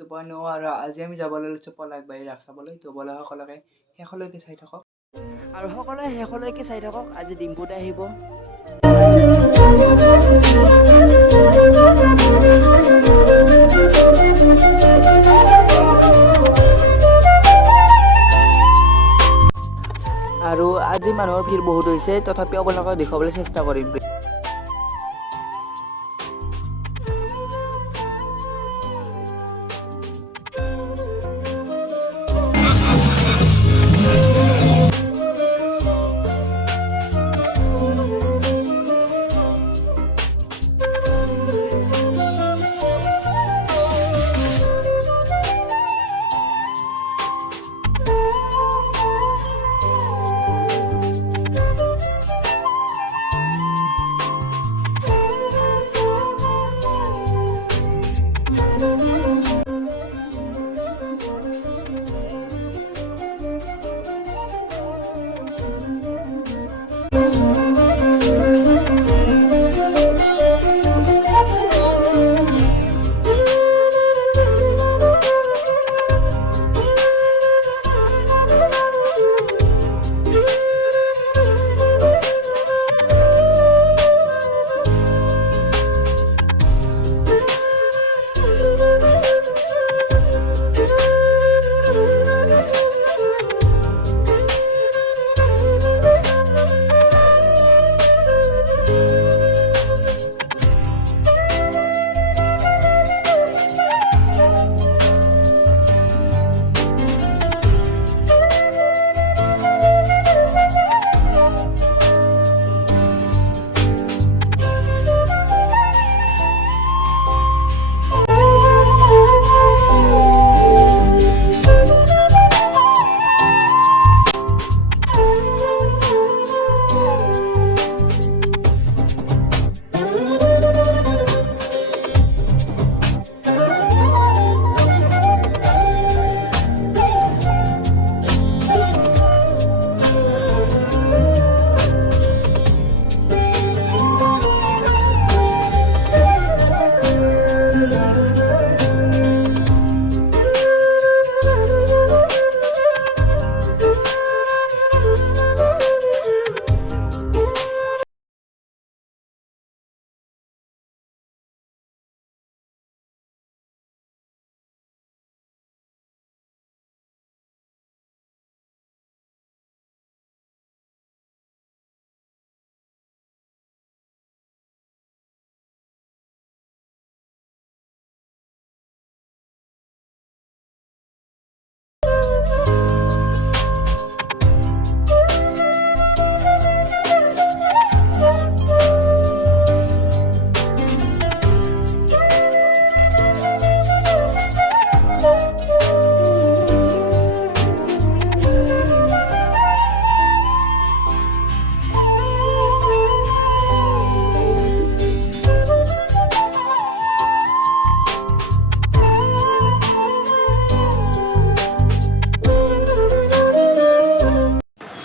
2.0 আৰু আজি আমি যাবলৈ লৈছোঁ পলাশবাৰী ৰাস চাবলৈ। তো ব'লা সকলোকে শেষলৈকে চাই থাকক আৰু সকলোৱে শেষলৈকে চাই থাকক। আজি ডিম্পুদা আহিব। আৰু আজি মানুহৰ ভিৰ বহুত হৈছে, তথাপিও আপোনালোকক দেখুৱাবলৈ চেষ্টা কৰিম।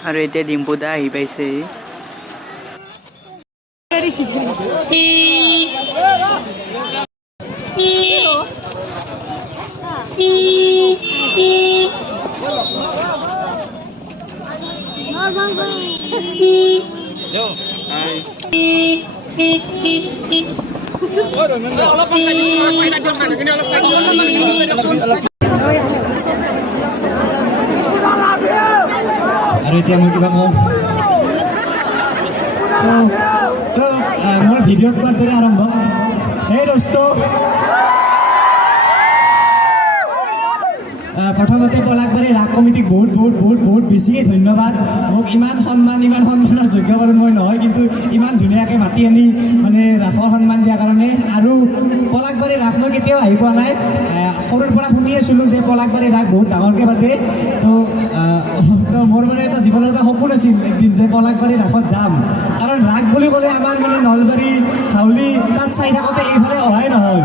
আৰু এতিয়া ডিম্পুদা আহি পাইছে। আৰু এতিয়া মই কিবা কওঁ, মোৰ ভিডিঅ' তোমাৰ দৰে আৰম্ভ। হে দোস্ত, প্ৰথমতে পলাশবাৰী ৰাস কমিটিক বহুত বহুত বহুত বহুত বেছিয়ে ধন্যবাদ। মোক ইমান সন্মানৰ যোগ্য বাৰু মই নহয়, কিন্তু ইমান ধুনীয়াকৈ মাতি আনি মানে ৰাসৰ সন্মান দিয়াৰ কাৰণে। আৰু পলাশবাৰী ৰাস মই কেতিয়াও আহি পোৱা নাই, সৰুৰ পৰা শুনি আছিলোঁ যে পলাশবাৰী ৰাস বহুত ডাঙৰকৈ পাতে। তো মোৰ মানে এটা জীৱনৰ এটা সপোন আছিল একদিন যে পলাশবাৰী ৰাসত যাম। কাৰণ ৰাস বুলি ক'লে আমাৰ মানে নলবাৰী, হাউলি তাত চাই থাকোঁতে এইফালে অহাই নহয়।